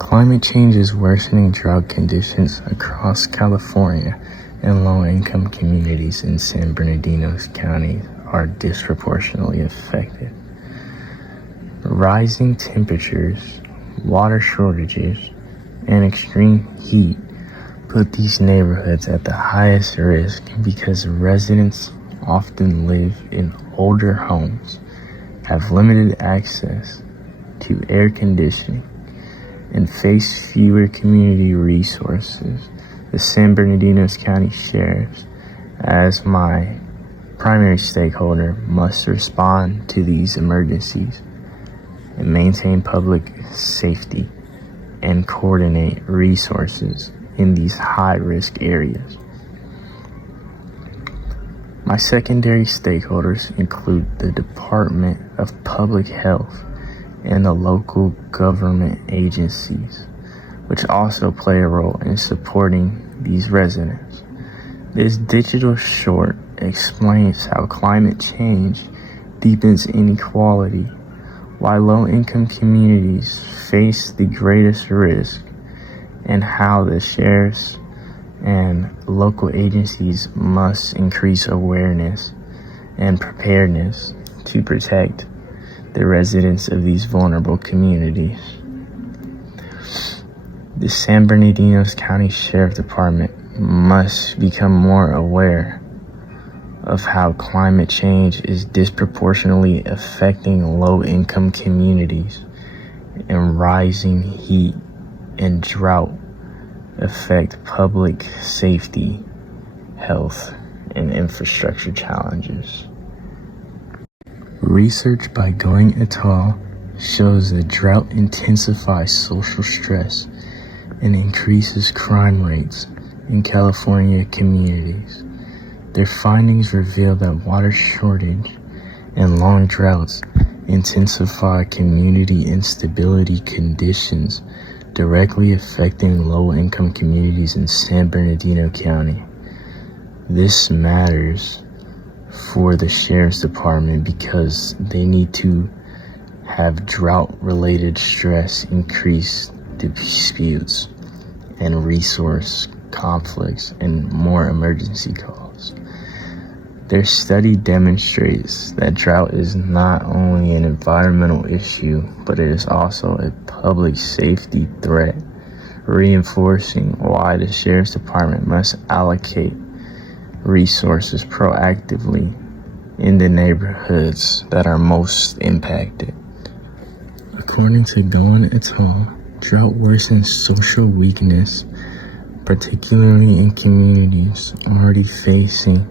Climate change is worsening drought conditions across California, and low-income communities in San Bernardino County are disproportionately affected. Rising temperatures, water shortages, and extreme heat put these neighborhoods at the highest risk because residents often live in older homes, have limited access to air conditioning, and face fewer community resources. The San Bernardino County Sheriffs, as my primary stakeholder, must respond to these emergencies and maintain public safety and coordinate resources in these high-risk areas. My secondary stakeholders include the Department of Public Health and the local government agencies, which also play a role in supporting these residents. This digital short explains how climate change deepens inequality, why low-income communities face the greatest risk, and how the sheriffs and local agencies must increase awareness and preparedness to protect the residents of these vulnerable communities. The San Bernardino County Sheriff Department must become more aware of how climate change is disproportionately affecting low-income communities, and rising heat and drought affect public safety, health, and infrastructure challenges. Research by Going et al. Shows that drought intensifies social stress and increases crime rates in California communities. Their findings reveal that water shortage and long droughts intensify community instability conditions, directly affecting low-income communities in San Bernardino County. This matters for the Sheriff's Department because they need to have drought-related stress increase disputes and resource conflicts and more emergency calls. Their study demonstrates that drought is not only an environmental issue, but it is also a public safety threat, reinforcing why the Sheriff's Department must allocate resources proactively in the neighborhoods that are most impacted. According to Going et al., drought worsens social weakness, particularly in communities already facing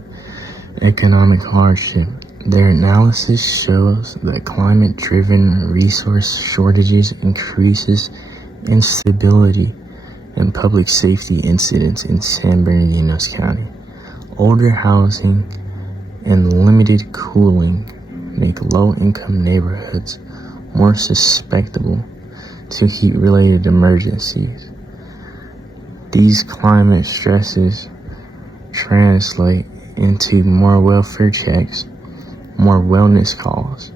economic hardship. Their analysis shows that climate-driven resource shortages increases instability and public safety incidents in San Bernardino County. Older housing and limited cooling make low-income neighborhoods more susceptible to heat-related emergencies. These climate stresses translate into more welfare checks, more wellness calls,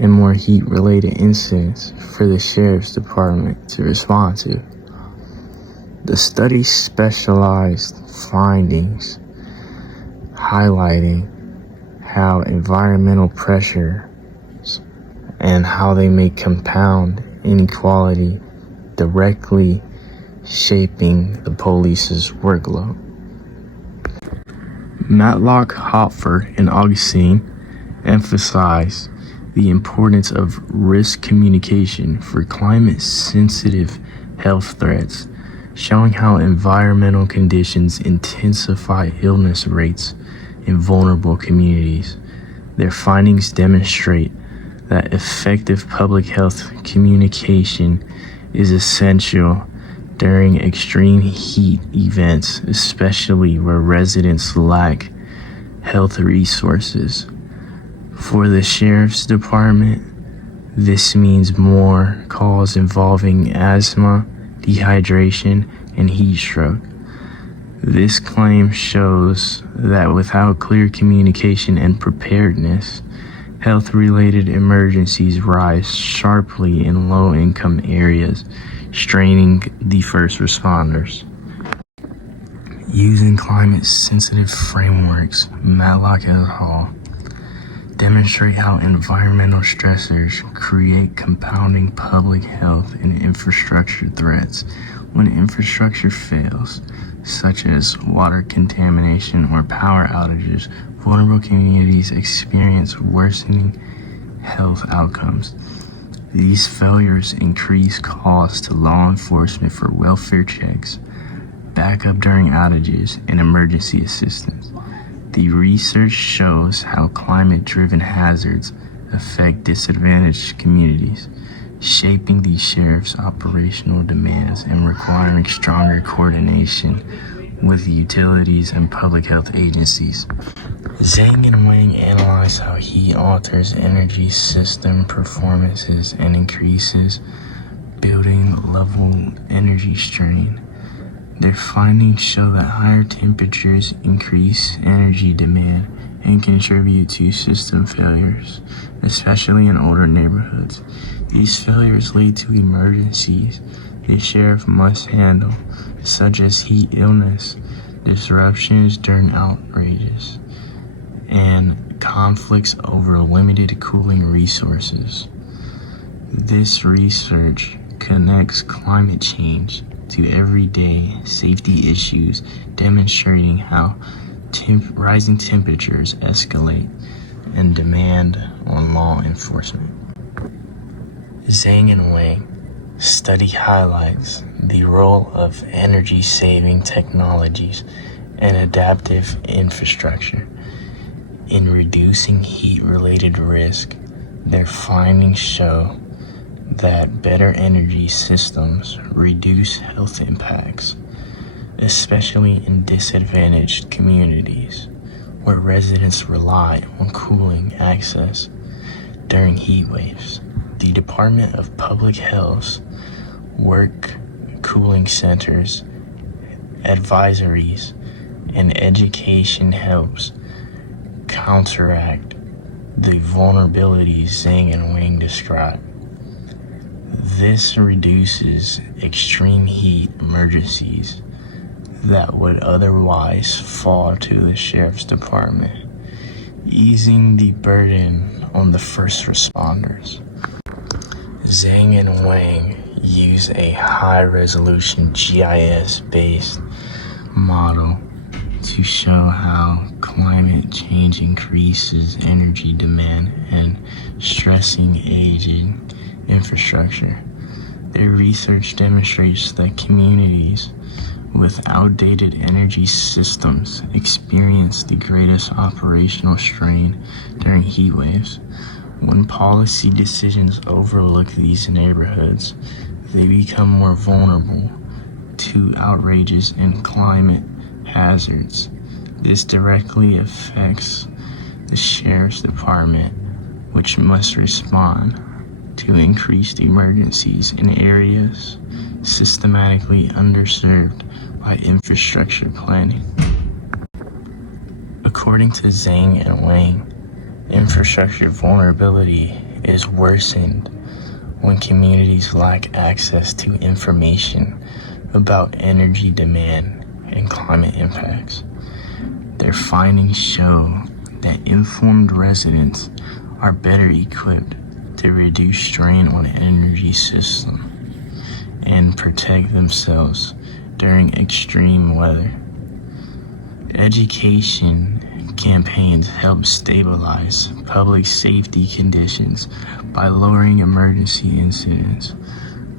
and more heat-related incidents for the Sheriff's Department to respond to. The study's specialized findings highlighting how environmental pressures and how they may compound inequality, directly shaping the police's workload. Matlock, Hopfer, and Augustine emphasize the importance of risk communication for climate-sensitive health threats, showing how environmental conditions intensify illness rates in vulnerable communities. Their findings demonstrate that effective public health communication is essential during extreme heat events, especially where residents lack health resources. For the Sheriff's Department, this means more calls involving asthma, dehydration, and heat stroke. This claim shows that without clear communication and preparedness, Health-related emergencies rise sharply in low-income areas, straining the first responders. Using climate-sensitive frameworks, Matlock et al. Demonstrate how environmental stressors create compounding public health and infrastructure threats. When infrastructure fails, such as water contamination or power outages, vulnerable communities experience worsening health outcomes. These failures increase calls to law enforcement for welfare checks, backup during outages, and emergency assistance. The research shows how climate-driven hazards affect disadvantaged communities, shaping the sheriff's operational demands and requiring stronger coordination with utilities and public health agencies. Zhang and Wang analyze how heat alters energy system performances and increases building level energy strain. Their findings show that higher temperatures increase energy demand and contribute to system failures, especially in older neighborhoods. These failures lead to emergencies the sheriff must handle, such as heat illness, disruptions during outrages, and conflicts over limited cooling resources. This research connects climate change to everyday safety issues, demonstrating how rising temperatures escalate and demand on law enforcement. Zhang and Wang study highlights the role of energy-saving technologies and adaptive infrastructure in reducing heat-related risk. Their findings show that better energy systems reduce health impacts, especially in disadvantaged communities where residents rely on cooling access during heat waves. The Department of Public Health's work cooling centers, advisories, and education helps counteract the vulnerabilities Zhang and Wang describe. This reduces extreme heat emergencies that would otherwise fall to the sheriff's department, easing the burden on the first responders. Zhang and Wang use a high-resolution GIS-based model to show how climate change increases energy demand and stressing aging infrastructure. Their research demonstrates that communities with outdated energy systems experience the greatest operational strain during heat waves. When policy decisions overlook these neighborhoods, they become more vulnerable to outrages and climate hazards. This directly affects the sheriff's department, which must respond to increased emergencies in areas systematically underserved by infrastructure planning. According to Zhang and Wang, infrastructure vulnerability is worsened when communities lack access to information about energy demand and climate impacts. Their findings show that informed residents are better equipped to reduce strain on the energy system and protect themselves during extreme weather. Education campaigns help stabilize public safety conditions by lowering emergency incidents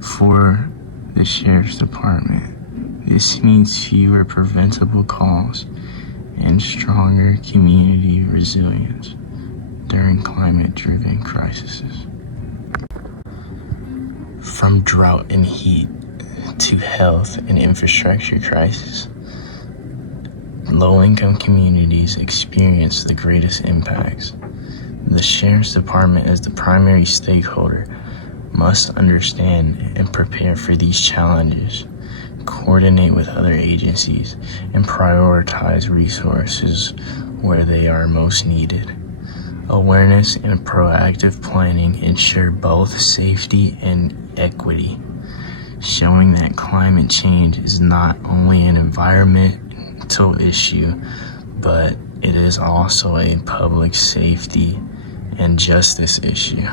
for the sheriff's department. This means fewer preventable calls and stronger community resilience during climate-driven crises. From drought and heat to health and infrastructure crisis, low-income communities experience the greatest impacts. The Sheriff's Department, as the primary stakeholder, must understand and prepare for these challenges, coordinate with other agencies, and prioritize resources where they are most needed. Awareness and proactive planning ensure both safety and equity, showing that climate change is not only an environmental issue, but it is also a public safety and justice issue.